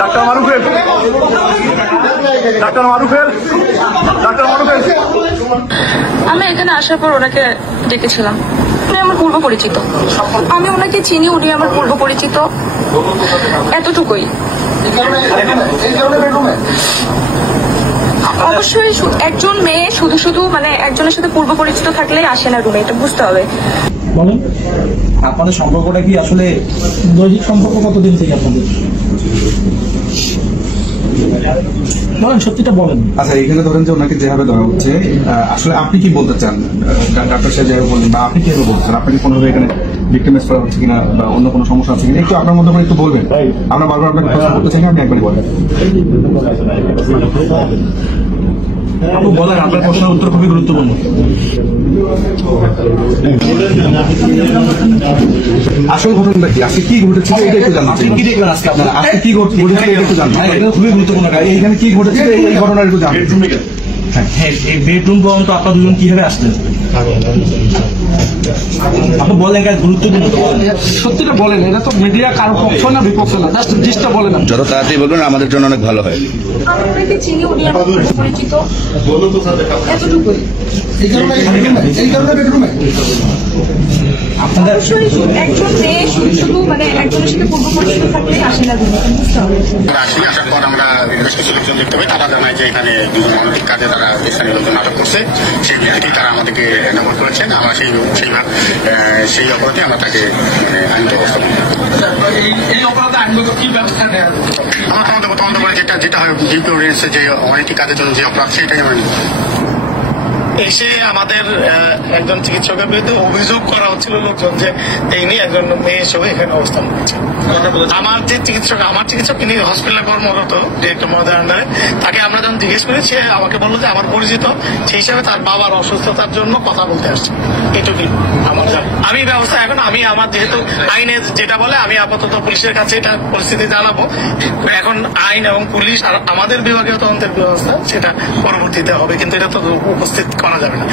Doctor মারুফের আমি এখানে আসার পর ওনাকে ডেকেছিলাম। উনি আমার পূর্ব পরিচিত, আমি ওনাকে চিনি, উনি আমার পূর্ব পরিচিত, এতটুকুই। অবশ্যই একজন মেয়ে শুধু শুধু মানে একজনের সাথে পূর্ব পরিচিত থাকলেই আসে না রুমে, এটা বুঝতে হবে। বলেন আপনাদের সম্পর্কটা কি আসলে দৈহিক সম্পর্ক কতদিন থেকে আপনাদের? বলেন, সত্যিটা বলেন। আচ্ছা, এখানে ধরেন যে ওনাকে যেভাবে ধরা হচ্ছে, আসলে আপনি কি বলতে চান? ডাক্তার সাহেব যেভাবে বললেন, বা আপনি কিভাবে বলছেন? আপনাকে কোনোভাবে এখানে ভিক্টিমাইজ করা হচ্ছে কিনা, বা অন্য কোনো সমস্যা আছে কিনা, একটু আপনার মধ্যে একটু বলবেন। আমরা বারবার আপনাকে প্রশ্ন করতে চাই না, আপনি একবারই বলেন। আপু বলেন, আপনার প্রশ্নের উত্তর খুবই গুরুত্বপূর্ণ। আসল ঘটনাটা কি, আজকে কি ঘটেছিল এটা একটু জানতে কি দেখবেন আজকে আপনারা? আজকে কি ঘটেছিল এটা একটু জানতে, এটা খুবই গুরুত্বপূর্ণ। এইখানে কি ঘটেছিল এই ঘটনাটা একটু জানতে। হ্যাঁ, এই বেডরুম পর্যন্ত আপনার দুজন কিভাবে আসলেন? আপনি বলেন, গুরুত্বপূর্ণ সত্যিটা বলেন। এটা তো মিডিয়া কারো পক্ষ না বিপক্ষ না, জাস্ট জিনিসটা বলেন। যত তাড়াতাড়ি বলবেন আমাদের জন্য অনেক ভালো হয়। আমি ওনাকে চিনি, উনি আমার পরিচিত, এতটুকুই। আপনাদের অবশ্যই একজন মেয়ে শুধু শুধু মানে একজনের সাথে পূর্ব পরিচিত থাকলেই আসে না রুমে, এটা বুঝতে হবে। আসার পর আমরা বেশ কিছু লোকজন দেখতে পাই, তারা জানায় যে এখানে দুজন অনৈতিক কাজে তারা স্থানীয় লোকজন নাটক করছে। সেই ভিত্তিতেই তারা আমাদেরকে নকল করেছেন। আমরা সেই অপরাধে আমরা তাকে আইনগত ব্যবস্থা নেব। এই অপরাধে আইনগত কি ব্যবস্থা নেওয়া হবে? আমরা তদন্ত করে যেটা হয় ডিউটি অর্ডিনেন্সে যে অনৈতিক কাজের জন্য যে অপরাধ, সেটাই আমরা নিব। এসে আমাদের একজন চিকিৎসকের বিরুদ্ধে অভিযোগ করা হচ্ছিল লোকজন যে তিনি একজন মেয়ে হিসেবে এখানে অবস্থান করছেন। আমার চিকিৎসক তিনি হসপিটালে কর্মরত ডিরেক্টর মহোদয়ের আন্ডারে, তাকে আমরা যখন জিজ্ঞেস করি সে আমাকে বললো যে আমার পরিচিত, সেই হিসাবে তার বাবার অসুস্থতার জন্য কথা বলতে আসছে। এটুকুই আমার জানি। আমি ব্যবস্থা এখন আমার যেহেতু আইনে যেটা বলে, আমি আপাতত পুলিশের কাছে এটা পরিস্থিতি জানাবো। এখন আইন এবং পুলিশ আর আমাদের বিভাগীয় তদন্তের ব্যবস্থা সেটা পরবর্তীতে হবে, কিন্তু এটা তো উপস্থিত করা যাবে না।